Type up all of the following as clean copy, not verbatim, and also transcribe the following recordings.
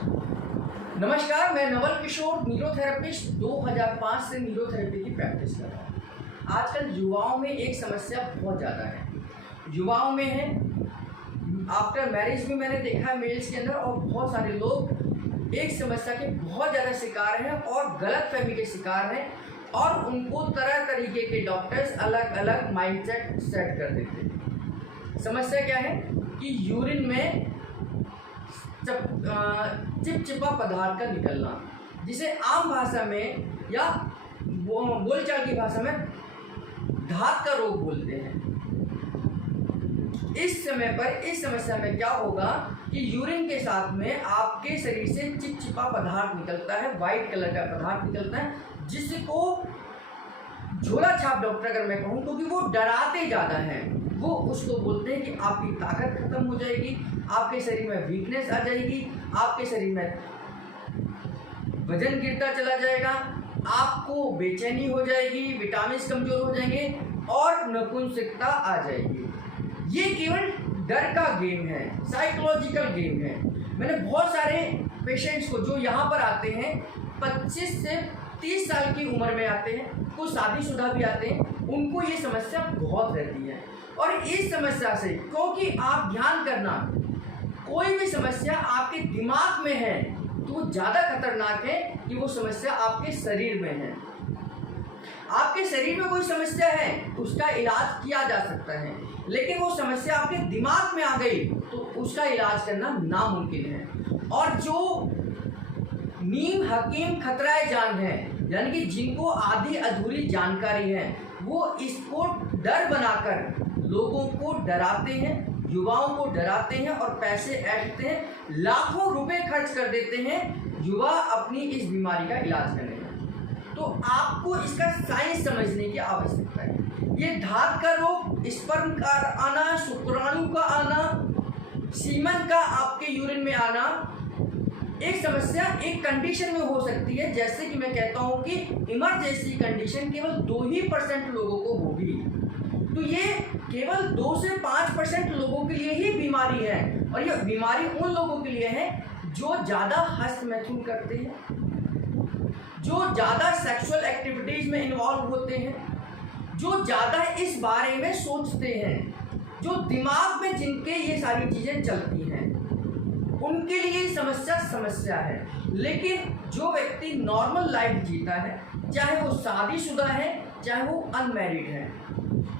नमस्कार, मैं नवल किशोर न्यूरोथेरेपिस्ट 2005 से न्यूरोथेरेपी की प्रैक्टिस कर रहा हूँ। आजकल युवाओं में एक समस्या बहुत ज़्यादा है, युवाओं में है, आफ्टर मैरिज भी मैंने देखा है मेल्स के अंदर, और बहुत सारे लोग एक समस्या के बहुत ज़्यादा शिकार हैं और गलतफहमी के शिकार हैं, और उनको तरह तरीके के डॉक्टर्स अलग अलग माइंडसेट सेट कर देते हैं। समस्या क्या है कि यूरिन में चिपचिपा पदार्थ का निकलना, जिसे आम भाषा में या बोलचाल की भाषा में धात का रोग बोलते हैं। इस समस्या में क्या होगा कि यूरिन के साथ में आपके शरीर से चिपचिपा पदार्थ निकलता है, वाइट कलर का पदार्थ निकलता है, जिसको झोला छाप डॉक्टर अगर मैं कहूँ, क्योंकि वो डराते ज़्यादा हैं। वो उसको बोलते हैं कि आपकी ताकत खत्म हो जाएगी, आपके शरीर में वीकनेस आ जाएगी, आपके शरीर में वजन गिरता चला जाएगा, आपको बेचैनी हो जाएगी, विटामिन कमजोर हो जाएंगे और नपुंसकता आ जाएगी। ये केवल डर का गेम है, साइकोलॉजिकल गेम है। मैंने बहुत सारे पेशेंट्स को जो यहाँ पर आते हैं 25 से 30 साल की उम्र में आते हैं, कुछ शादीशुदा भी आते हैं, उनको ये समस्या बहुत रहती है। और इस समस्या से, क्योंकि आप ध्यान करना, कोई भी समस्या आपके दिमाग में है तो वो ज़्यादा खतरनाक है कि वो समस्या आपके शरीर में है। आपके शरीर में कोई समस्या है, उसका इलाज किया जा सकता है, लेकिन वो समस्या आपके दिमाग में आ गई तो उसका इलाज करना नामुमकिन है। और जो नीम हकीम खतराए जान है, यानी कि जिनको आधी अधूरी जानकारी है, वो इसको डर बनाकर लोगों को डराते हैं, युवाओं को डराते हैं और पैसे ऐंठते हैं, लाखों रुपए खर्च कर देते हैं युवा अपनी इस बीमारी का इलाज करने में। तो आपको इसका साइंस समझने की आवश्यकता है। ये धात का रोग, स्पर्म का आना, शुक्राणु का आना, सीमन का आपके यूरिन में आना, एक समस्या एक कंडीशन में हो सकती है। जैसे कि मैं कहता हूं कि इमरजेंसी कंडीशन केवल 2% लोगों को होगी, तो ये केवल 2 से 5% लोगों के लिए ही बीमारी है। और ये बीमारी उन लोगों के लिए है जो ज़्यादा हस्तमैथुन करते हैं, जो ज़्यादा सेक्सुअल एक्टिविटीज़ में इन्वॉल्व होते हैं, जो ज़्यादा इस बारे में सोचते हैं, जो दिमाग में जिनके ये सारी चीज़ें चलती हैं, उनके लिए समस्या है। लेकिन जो व्यक्ति नॉर्मल लाइफ जीता है, चाहे वो शादीशुदा है, चाहे वो अनमैरिड है,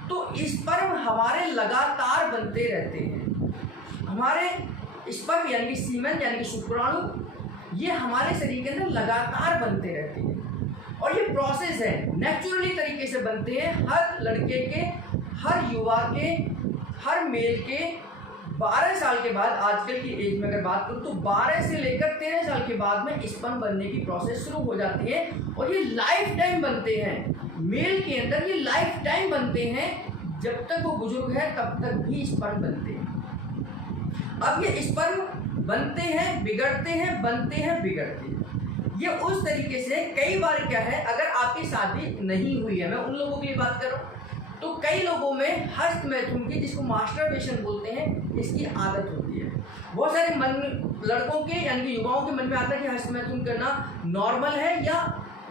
तो स्पर्म हमारे लगातार बनते रहते हैं। हमारे स्पर्म यानी कि सीमेन यानी कि शुक्राणु, ये हमारे शरीर के अंदर लगातार बनते रहते हैं। और ये प्रोसेस है, नेचुरली तरीके से बनते हैं। हर लड़के के, हर युवा के, हर मेल के 12 साल के बाद, आजकल की एज में अगर बात करूँ तो 12 से लेकर 13 साल के बाद में स्पर्म बनने की प्रोसेस शुरू हो जाती है। और ये लाइफ टाइम बनते हैं, मेल के अंदर ये लाइफ टाइम बनते हैं, जब तक वो बुजुर्ग है तब तक भी स्पर्म बनते हैं। अब ये स्पर्म बनते हैं, बिगड़ते हैं, बनते हैं, बिगड़ते हैं। ये उस तरीके से कई बार क्या है, अगर आपकी शादी नहीं हुई है, मैं उन लोगों के लिए बात कर रहा हूँ, तो कई लोगों में हस्तमैथुन की, जिसको मास्टरबेशन बोलते हैं, इसकी आदत होती है। बहुत सारे लड़कों के यानी कि युवाओं के मन में आता है कि हस्तमैथुन करना नॉर्मल है या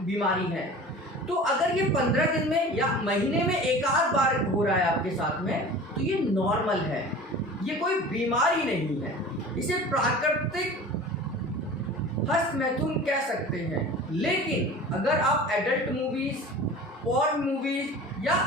बीमारी है। तो अगर ये 15 दिन में या महीने में एक आध बार हो रहा है आपके साथ में, तो ये नॉर्मल है, ये कोई बीमारी नहीं है। इसे प्राकृतिक हस्तमैथुन कह सकते हैं। लेकिन अगर आप एडल्ट मूवीज, पॉर्न मूवीज या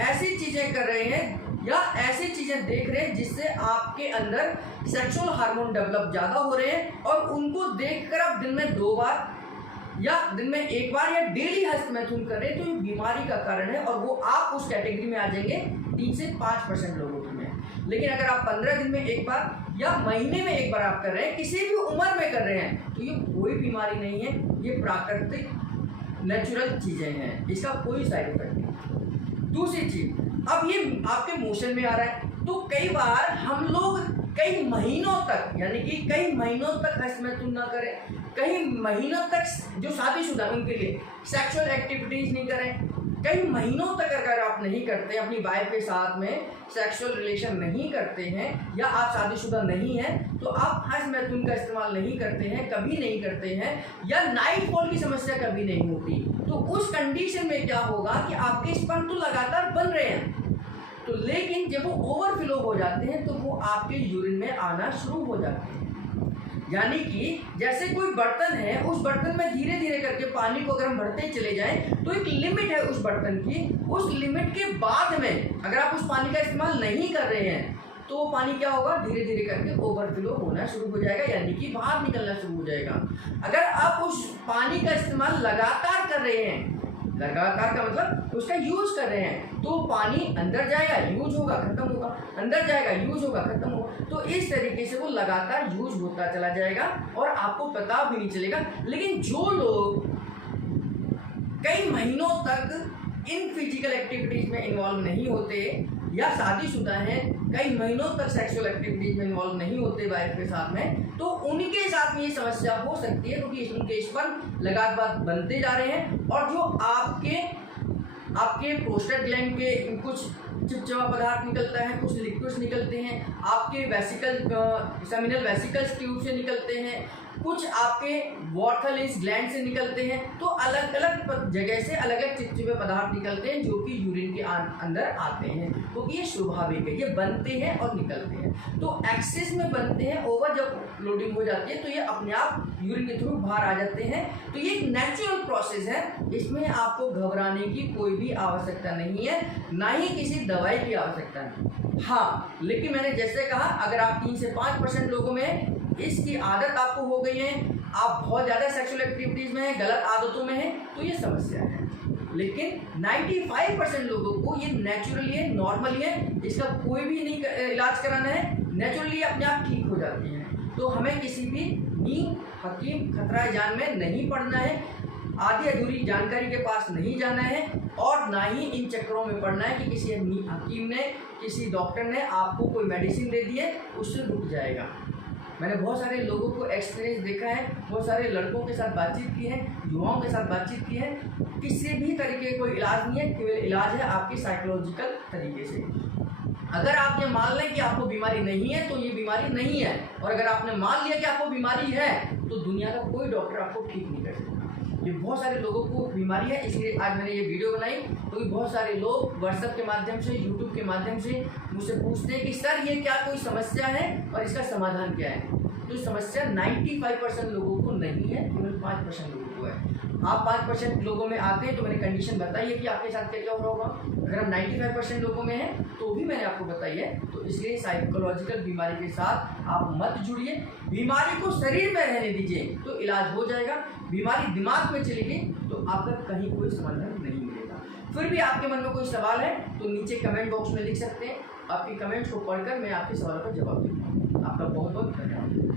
ऐसी चीज़ें कर रहे हैं या ऐसी चीज़ें देख रहे हैं जिससे आपके अंदर सेक्सुअल हार्मोन डेवलप ज़्यादा हो रहे हैं, और उनको देखकर आप दिन में 2 बार या दिन में 1 बार या डेली हस्तमैथुन कर रहे हैं, तो ये बीमारी का कारण है, और वो आप उस कैटेगरी में आ जाएंगे 3 से 5% लोगों में। लेकिन अगर आप 15 दिन में 1 बार या महीने में 1 बार आप कर रहे हैं, किसी भी उम्र में कर रहे हैं, तो ये कोई बीमारी नहीं है, ये प्राकृतिक नेचुरल चीज़ें हैं, इसका कोई साइड इफेक्ट नहीं। दूसरी चीज, अब ये आपके मोशन में आ रहा है, तो कई बार हम लोग कई महीनों तक, यानी कि कई महीनों तक हस्तमैथुन ना करें, कई महीनों तक जो शादीशुदा उनके लिए सेक्सुअल एक्टिविटीज नहीं करें, कई महीनों तक अगर आप नहीं करते, अपनी वाइफ के साथ में सेक्सुअल रिलेशन नहीं करते हैं, या आप शादीशुदा नहीं हैं, तो आप हज मैथुन का इस्तेमाल नहीं करते हैं, कभी नहीं करते हैं, या नाइट फॉल की समस्या कभी नहीं होती, तो उस कंडीशन में क्या होगा कि आपके स्पर्म तो लगातार बन रहे हैं, तो लेकिन जब वो ओवरफ्लो हो जाते हैं तो वो आपके यूरिन में आना शुरू हो जाते हैं। यानी कि जैसे कोई बर्तन है, उस बर्तन में धीरे धीरे करके पानी को अगर हम भरते चले जाएं तो एक लिमिट है उस बर्तन की, उस लिमिट के बाद में अगर आप उस पानी का इस्तेमाल नहीं कर रहे हैं तो वो पानी क्या होगा, धीरे धीरे करके ओवरफ्लो होना शुरू हो जाएगा, यानी कि बाहर निकलना शुरू हो जाएगा। अगर आप उस पानी का इस्तेमाल लगातार कर रहे हैं, लगातार का मतलब उसका यूज कर रहे हैं, तो पानी अंदर जाएगा, यूज होगा, खत्म होगा, अंदर जाएगा, यूज होगा, खत्म होगा, तो इस तरीके से वो लगातार यूज होता चला जाएगा और आपको पता भी नहीं चलेगा। लेकिन जो लोग कई महीनों तक इन फिजिकल एक्टिविटीज में इन्वॉल्व नहीं होते, या शादीशुदा हैं, कई महीनों तक सेक्सुअल एक्टिविटीज में इन्वॉल्व नहीं होते वाइफ के साथ में, तो उनके साथ में ये समस्या हो सकती है, क्योंकि उनके स्पर्म लगातार बनते जा रहे हैं, और जो आपके प्रोस्टेट ग्लैंड के कुछ चिपचिपा पदार्थ निकलता है, कुछ लिक्विड्स निकलते हैं, आपके वेसिकल सेमिनल वेसिकल्स ट्यूब से निकलते हैं, कुछ आपके वॉर्थलिस ग्लैंड से निकलते हैं, तो अलग अलग जगह से अलग अलग चिपचिपे पदार्थ निकलते हैं जो कि यूरिन के अंदर आते हैं, क्योंकि ये स्वाभाविक है, ये बनते हैं और निकलते हैं। तो एक्सेस में बनते हैं, ओवर जब लोडिंग हो जाती है तो ये अपने आप यूरिन के थ्रू बाहर आ जाते हैं। तो ये एक नेचुरल प्रोसेस है, इसमें आपको घबराने की कोई भी आवश्यकता नहीं है, ना ही किसी दवाई की आवश्यकता है। हाँ, लेकिन मैंने जैसे कहा, अगर आप 3 से 5% लोगों में इसकी आदत आपको हो गई है, आप बहुत ज़्यादा सेक्सुअल एक्टिविटीज़ में हैं, गलत आदतों में हैं, तो ये समस्या है। लेकिन 95% लोगों को ये नेचुरली है, नॉर्मली है, इसका कोई भी नहीं इलाज कराना है, नेचुरली अपने आप ठीक हो जाती हैं। तो हमें किसी भी नीम हकीम खतरा जान में नहीं पड़ना है, आधी अधूरी जानकारी के पास नहीं जाना है, और ना ही इन चक्करों में पड़ना है कि किसी हकीम ने, किसी डॉक्टर ने आपको कोई मेडिसिन दे दी है, उससे रुक जाएगा। मैंने बहुत सारे लोगों को एक्सपीरियंस देखा है, बहुत सारे लड़कों के साथ बातचीत की है, युवाओं के साथ बातचीत की है, किसी भी तरीके का कोई इलाज नहीं है, केवल इलाज है आपकी साइकोलॉजिकल तरीके से। अगर आप ये मान लें कि आपको बीमारी नहीं है तो ये बीमारी नहीं है, और अगर आपने मान लिया कि आपको बीमारी है तो दुनिया का कोई डॉक्टर आपको ठीक नहीं कर सकता। ये बहुत सारे लोगों को बीमारी है, इसलिए आज मैंने ये वीडियो बनाई, क्योंकि बहुत सारे लोग व्हाट्सएप के माध्यम से, यूट्यूब के माध्यम से मुझसे पूछते हैं कि सर ये क्या कोई समस्या है और इसका समाधान क्या है। तो समस्या 95% लोगों को नहीं है, केवल 5% लोगों को है। आप 5% लोगों में आते हैं तो मैंने कंडीशन बताई है कि आपके साथ क्या क्या हो रहा होगा। अगर हम 95% लोगों में हैं तो भी मैंने आपको बताई है, तो इसलिए साइकोलॉजिकल बीमारी के साथ आप मत जुड़िए। बीमारी को शरीर में रहने दीजिए तो इलाज हो जाएगा। बीमारी दिमाग में चली गई तो आपका कहीं कोई समाधान नहीं मिलेगा। फिर भी आपके मन में कोई सवाल है तो नीचे कमेंट बॉक्स में लिख सकते हैं। आपके कमेंट्स को पढ़कर मैं आपके सवालों का जवाब दूंगा। आपका बहुत बहुत धन्यवाद।